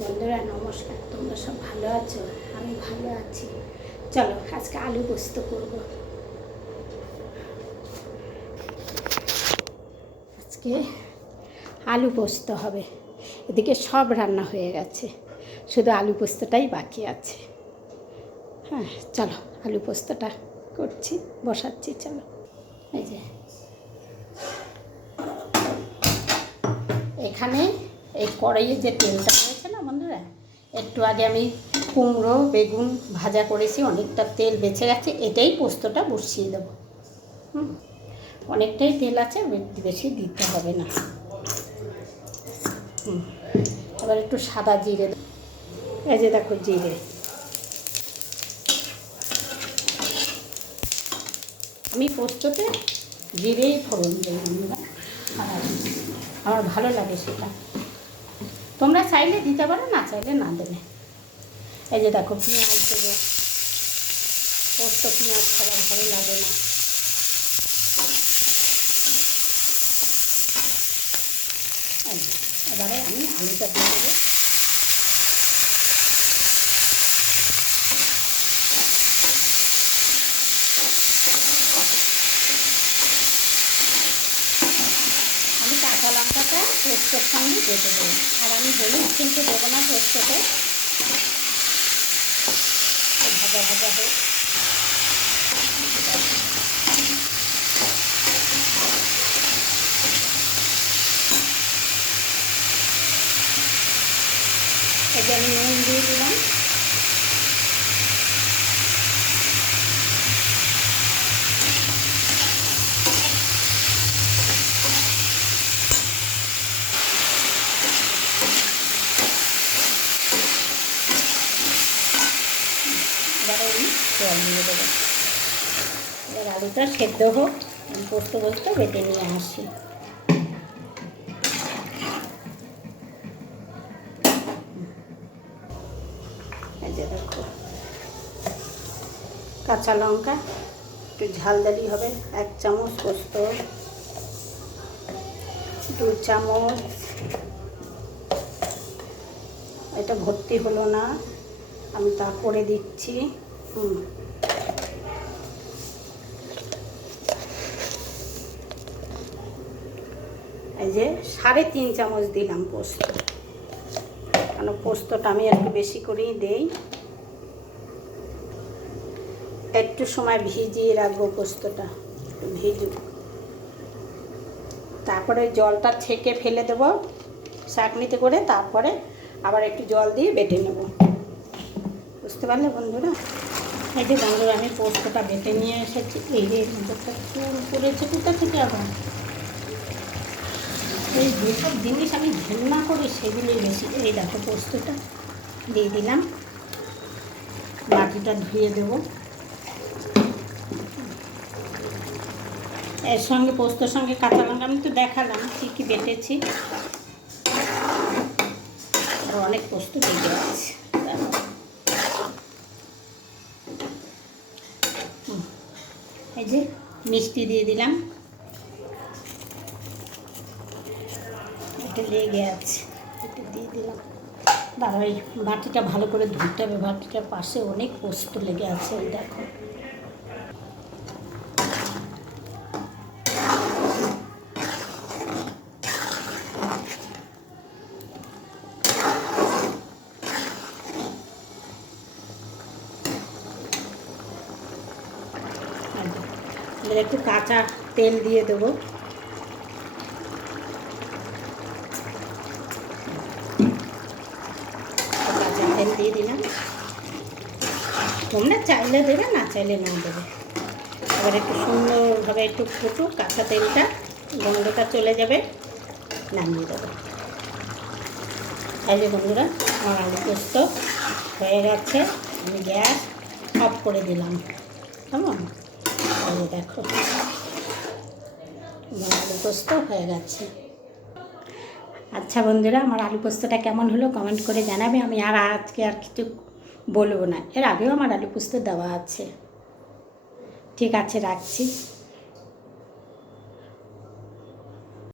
বন্ধুরা নমস্কার, তোমরা সব ভালো আছো? আমি ভালো আছি। চলো আজকে আলু পোস্ত করব। আজকে আলু পোস্ত হবে। এদিকে সব রান্না হয়ে গেছে, শুধু আলু পোস্তটাই বাকি আছে। হ্যাঁ চলো আলু পোস্তটা করছি, বসাচ্ছি। চলো, এই যে এখানে এই কড়াইয়ে যে তেলটা রয়েছে না বন্ধুরা, একটু আগে আমি কুমড়ো বেগুন ভাজা করেছি, অনেকটা তেল বেঁচে গেছে। এটাই পোস্তটা বসিয়ে দেবো। অনেকটাই তেল আছে, বেশি দিতে হবে না। এবার একটু সাদা জিরে, এই যে দেখো জিরে, আমি পোস্ততে জিরেই ফোড়ন দিই বন্ধুরা, আমার ভালো লাগে সেটা। তোমরা চাইলে দিতে পারো, না চাইলে না দেবে। এই যে দেখো পেঁয়াজ দেবো, পোস্ত পেঁয়াজ ছাড়া ভালো লাগে না। এবারে আমি আলুটা দিয়ে দেবো। আমি কাঁচা লঙ্কাটা পোস্তর সঙ্গে বেটে দেবো, আর আমি হলুদ কিন্তু দেবো না পোস্ততে। ভাজা ভাজা হোক। এই যে আমি নুন দিয়ে দিলাম। এবারে আমি জল দিয়ে দেবো। এবার আলুটা সেদ্ধ হোক, আমি পোস্ত বেটে নিয়ে আসি। এই যে দেখো কাঁচা লঙ্কা, একটু ঝালদারি হবে, 1 চামচ পোস্ত, 2 চামচ, এটা ভর্তি হলো না, আমি তা করে দিচ্ছি। এই যে 3.5 চামচ দিলাম পোস্ত, কারণ পোস্তটা আমি একটু বেশি করেই দেই। একটু সময় ভিজিয়ে রাখবো পোস্তটা, একটু ভিজুক, তারপরে জলটা ছেঁকে ফেলে দেবো ছাঁকনিতে করে, তারপরে আবার একটু জল দিয়ে বেটে নেব। বুঝতে পারলে বন্ধুরা? এই যে বন্ধুরা আমি পোস্তটা বেটে নিয়ে এসেছি। এই যে চুল পড়েছে কোথা থেকে আবার, এই যেসব জিনিস আমি ঘৃণা করি সেগুলোই বেশি। এই দেখো পোস্তটা দিয়ে দিলাম, বাটিটা ধুয়ে দেবো। এর সঙ্গে পোস্তর সঙ্গে কাঁচা লঙ্কা আমি তো দেখালাম কী কী বেটেছি, আর অনেক পোস্ত বেটে আছে। এই যে মিষ্টি দিয়ে দিলাম, এটা লেগে আছে, এটা দিয়ে দিলাম। দাঁড়া, এই বাটিটা ভালো করে ধুতে হবে, বাটিটার পাশে অনেক পোস্ত লেগে আছে। এই দেখো একটু কাঁচা তেল দিয়ে দেবো। কাঁচা তেল দিয়ে দিলাম, তোমরা চাইলে দেবে, না চাইলে না দেবে। এবার একটু সুন্দরভাবে একটু ফুটুক, কাঁচা তেলটা গন্ধটা চলে যাবে, নামিয়ে দেবো। এই যে বন্ধুরা আমার আলু পোস্ত হয়ে গেছে, আমি গ্যাস অফ করে দিলাম। কেমন দেখো আমার আলু পোস্ত হয়ে গেছে। আচ্ছা বন্ধুরা, আমার আলু পোস্তটা কেমন হলো কমেন্ট করে জানাবে। আমি আজকে আর কিছু বলবো না, এর আগেও আমার আলু পোস্ত দেওয়া আছে। ঠিক আছে, রাখছি।